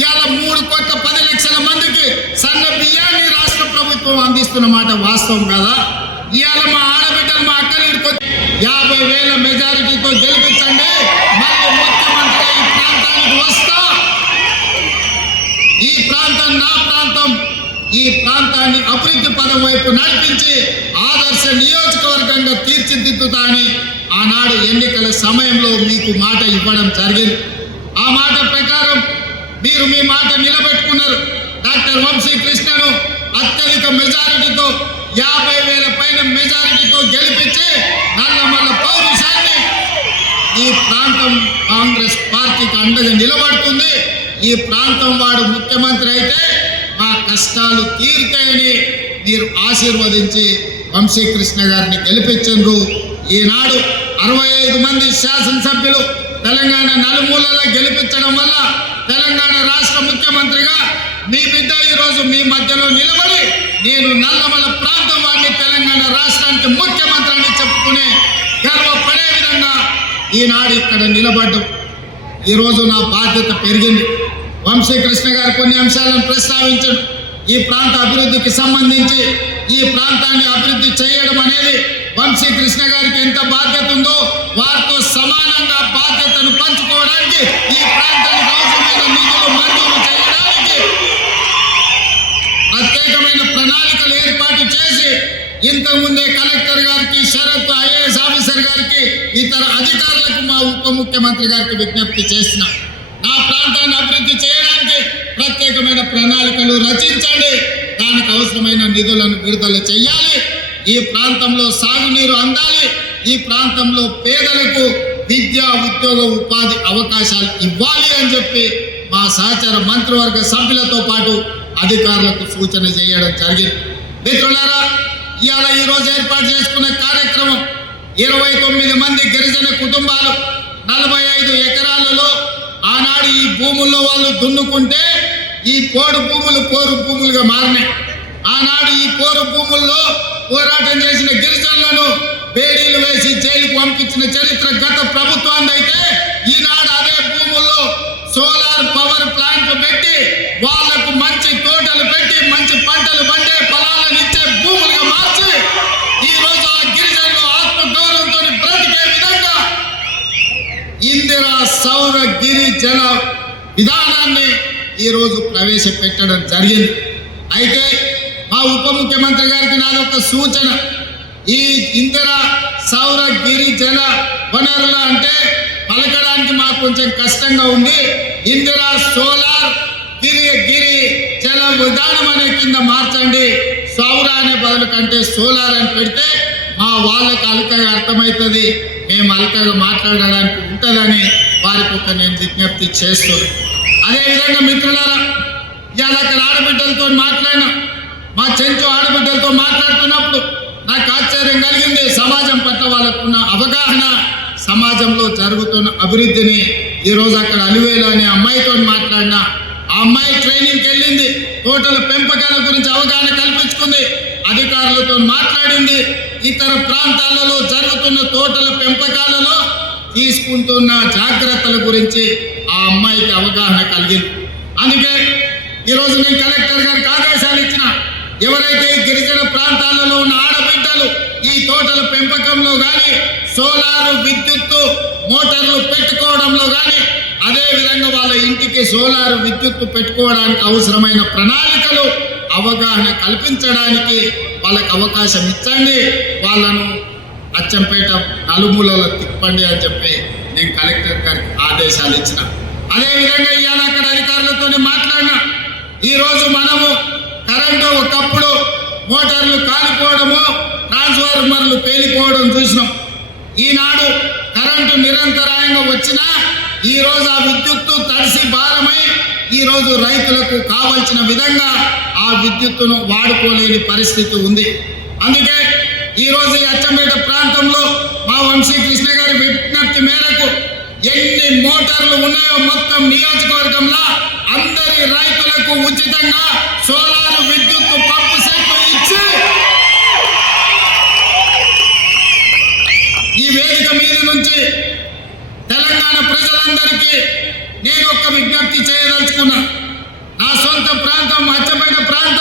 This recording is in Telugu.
ఇవాళ 3,10,00,000 మందికి సన్న బియ్యాన్ని రాష్ట్ర ప్రభుత్వం అందిస్తున్న మాట వాస్తవం కదా. ఇవాళ మా ఆడబిడ్డలు మా అక్కలు 50,000 మెజారిటీతో గెలిపించండి, మళ్ళీ ముఖ్యమంత్రిగా ఈ ప్రాంతానికి వస్తా, ఈ ప్రాంతం నా ప్రాంతం, ఈ ప్రాంతాన్ని అభివృద్ధి పదం వైపు నడిపించి ఆదర్శ నియోజకవర్గంగా తీర్చిదిద్దుతా అని ఆనాడు ఎన్నికల సమయంలో మీకు మాట ఇవ్వడం జరిగింది. ఆ మాట ప్రకారం మీరు మీ మాట నిలబెట్టుకున్నారు. డాక్టర్ వంశీకృష్ణను అత్యధిక మెజారిటీతో 50,000 పైన మెజారిటీతో గెలిపించి నల్లమల్ల పౌరుషాన్ని ఈ ప్రాంతం కాంగ్రెస్ పార్టీకి అండగా నిలబడుతుంది. ఈ ప్రాంతం వాడు ముఖ్యమంత్రి అయితే మా కష్టాలు తీరుతాయని మీరు ఆశీర్వదించి వంశీకృష్ణ గారిని గెలిపించారు. ఈనాడు 65 మంది శాసనసభ్యులు తెలంగాణ నలుమూలలా గెలిపించడం వల్ల తెలంగాణ రాష్ట్ర ముఖ్యమంత్రిగా మీ బిడ్డ ఈరోజు మీ మధ్యలో నిలబడి నేను నల్లమల ప్రాంతం వాడిని తెలంగాణ రాష్ట్రానికి ముఖ్యమంత్రి అని చెప్పుకునే గర్వపడే విధంగా ఈనాడు ఇక్కడ నిలబడ్డం. ఈరోజు నా బాధ్యత పెరిగింది. వంశీకృష్ణ గారు కొన్ని అంశాలను ప్రస్తావించడం, ఈ ప్రాంత అభివృద్ధికి సంబంధించి ఈ ప్రాంతాన్ని అభివృద్ధి చేయడం అనేది వంశీకృష్ణ గారికి ఎంత బాధ్యత ఉందో వారితో సమానంగా బాధ్యతను పంచుకోవడానికి ఈ ప్రాంతానికి అవసరమైన నిధులు మంజూరు చేయడానికి ప్రత్యేకమైన ప్రణాళికలు ఏర్పాటు చేసి ఇంతకుముందే కలెక్టర్ గారికి, షరత్ ఐఏఎస్ ఆఫీసర్ గారికి, ఇతర అధికారులకు మా ఉప ముఖ్యమంత్రి గారికి విజ్ఞప్తి చేసిన నా ప్రాంతాన్ని అభివృద్ధి చేయడానికి ప్రత్యేకమైన ప్రణాళికలు రచించండి, దానికి అవసరమైన నిధులను విడుదల చేయాలి, ఈ ప్రాంతంలో సాగునీరు అందాలి, ఈ ప్రాంతంలో పేదలకు విద్య, ఉద్యోగ, ఉపాధి అవకాశాలు ఇవ్వాలి అని చెప్పి మా సహచర మంత్రివర్గ సభ్యులతో పాటు అధికారులకు సూచన చేయడం జరిగింది. మిత్రులారా, ఇవాళ ఈరోజు ఏర్పాటు చేసుకున్న కార్యక్రమం 29 మంది గిరిజన కుటుంబాలు 45 ఎకరాలలో ఆనాడు ఈ భూముల్లో వాళ్ళు దున్నుకుంటే ఈ పోడు భూములు కోరు భూములుగా మారినాయి. ఆనాడు ఈ కోరు భూముల్లో పోరాటం చేసిన గిరిజనులను బేడీలు వేసి జైలుకు పంపించిన చరిత్ర గత ప్రభుత్వాన్ని అయితే ఈనాడు అదే భూముల్లో సోలార్ పవర్ ప్లాంట్లు పెట్టి వాళ్లకు మంచి తోటలు పెట్టి మంచి పంటలు పండే ఫలాలను ఇచ్చే భూములుగా మార్చి ఈరోజు ఆ గిరిజనులు ఆత్మగౌరవంతో బ్రతికే విధంగా ఇందిరా సౌర గిరిజన విధానాన్ని ఈరోజు ప్రవేశపెట్టడం జరిగింది. అయితే మా ఉప ముఖ్యమంత్రి గారికి నాదొక సూచన, ఈ ఇందిరా సౌర గిరిజన వనరులు అంటే పలకడానికి మాకు కొంచెం కష్టంగా ఉంది. ఇందిరా సోలార్ గిరిజన విధానం అనే కింద మార్చండి, సౌర అనే బదులు కంటే సోలార్ అని పెడితే మా వాళ్ళకి అల్కగా అర్థమవుతుంది, మేము అల్కగా మాట్లాడడానికి ఉంటుందని వారికి ఒక నేను విజ్ఞప్తి చేస్తున్నాను. అదేవిధంగా మిత్రులారా, ఇవాళ అక్కడ ఆడబిడ్డలతో మాట్లాడినా, మా చెంచు ఆడబిడ్డలతో మాట్లాడుతున్నప్పుడు నాకు ఆశ్చర్యం కలిగింది. సమాజం పట్ల వాళ్ళకున్న అవగాహన, సమాజంలో జరుగుతున్న అభివృద్ధిని ఈరోజు అక్కడ అలివేలు అనే అమ్మాయితో మాట్లాడినా, ఆ అమ్మాయి ట్రైనింగ్కి వెళ్ళింది, తోటల పెంపకాల గురించి అవగాహన కల్పించుకుంది, అధికారులతో మాట్లాడింది, ఇతర ప్రాంతాలలో జరుగుతున్న తోటల పెంపకాలలో తీసుకుంటున్న జాగ్రత్తల గురించి ఆ అమ్మాయికి అవగాహన కలిగింది. అందుకే ఈరోజు నేను కలెక్టర్ గారికి ఆదేశాలు ఇచ్చిన, ఎవరైతే గిరిజన ప్రాంతాలలో ఉన్న ఆడబిడ్డలు ఈ తోటల పెంపకంలో కానీ సోలారు విద్యుత్తు మోటార్లు పెట్టుకోవడంలో కానీ అదేవిధంగా వాళ్ళ ఇంటికి సోలారు విద్యుత్తు పెట్టుకోవడానికి అవసరమైన ప్రణాళికలు అవగాహన కల్పించడానికి వాళ్ళకి అవకాశం ఇచ్చండి, వాళ్ళను అచ్చంపేట నలుమూలలో తిప్పండి అని చెప్పి నేను కలెక్టర్ గారికి ఆదేశాలు ఇచ్చిన. అదేవిధంగా ఇవాళ అక్కడ అధికారులతో మాట్లాడినా, ఈరోజు మనము కరెంటు ఒకప్పుడు మోటార్లు కాలిపోవడము, ట్రాన్స్ఫార్మర్లు పేలిపోవడం చూసినాం. ఈనాడు కరెంటు నిరంతరాయంగా వచ్చినా ఈరోజు ఆ విద్యుత్తు తడిసి భారమై ఈరోజు రైతులకు కావాల్సిన విధంగా ఆ విద్యుత్తును వాడుకోలేని పరిస్థితి ఉంది. అందుకే ఈరోజు ఈ అచ్చంపేట ప్రాంతంలో మా వంశీకృష్ణ గారి విజ్ఞప్తి మేరకు ఎన్ని మోటార్లు ఉన్నాయో మొత్తం నియోజకవర్గంలో అందరి రైతులకు ఉచితంగా సోలార్ విద్యుత్ పంపు సెట్లు ఇచ్చి ఈ వేదిక మీద నుంచి తెలంగాణ ప్రజలందరికీ నేను ఒక విజ్ఞప్తి చేయదలుచుకున్నా. ప్రాంతం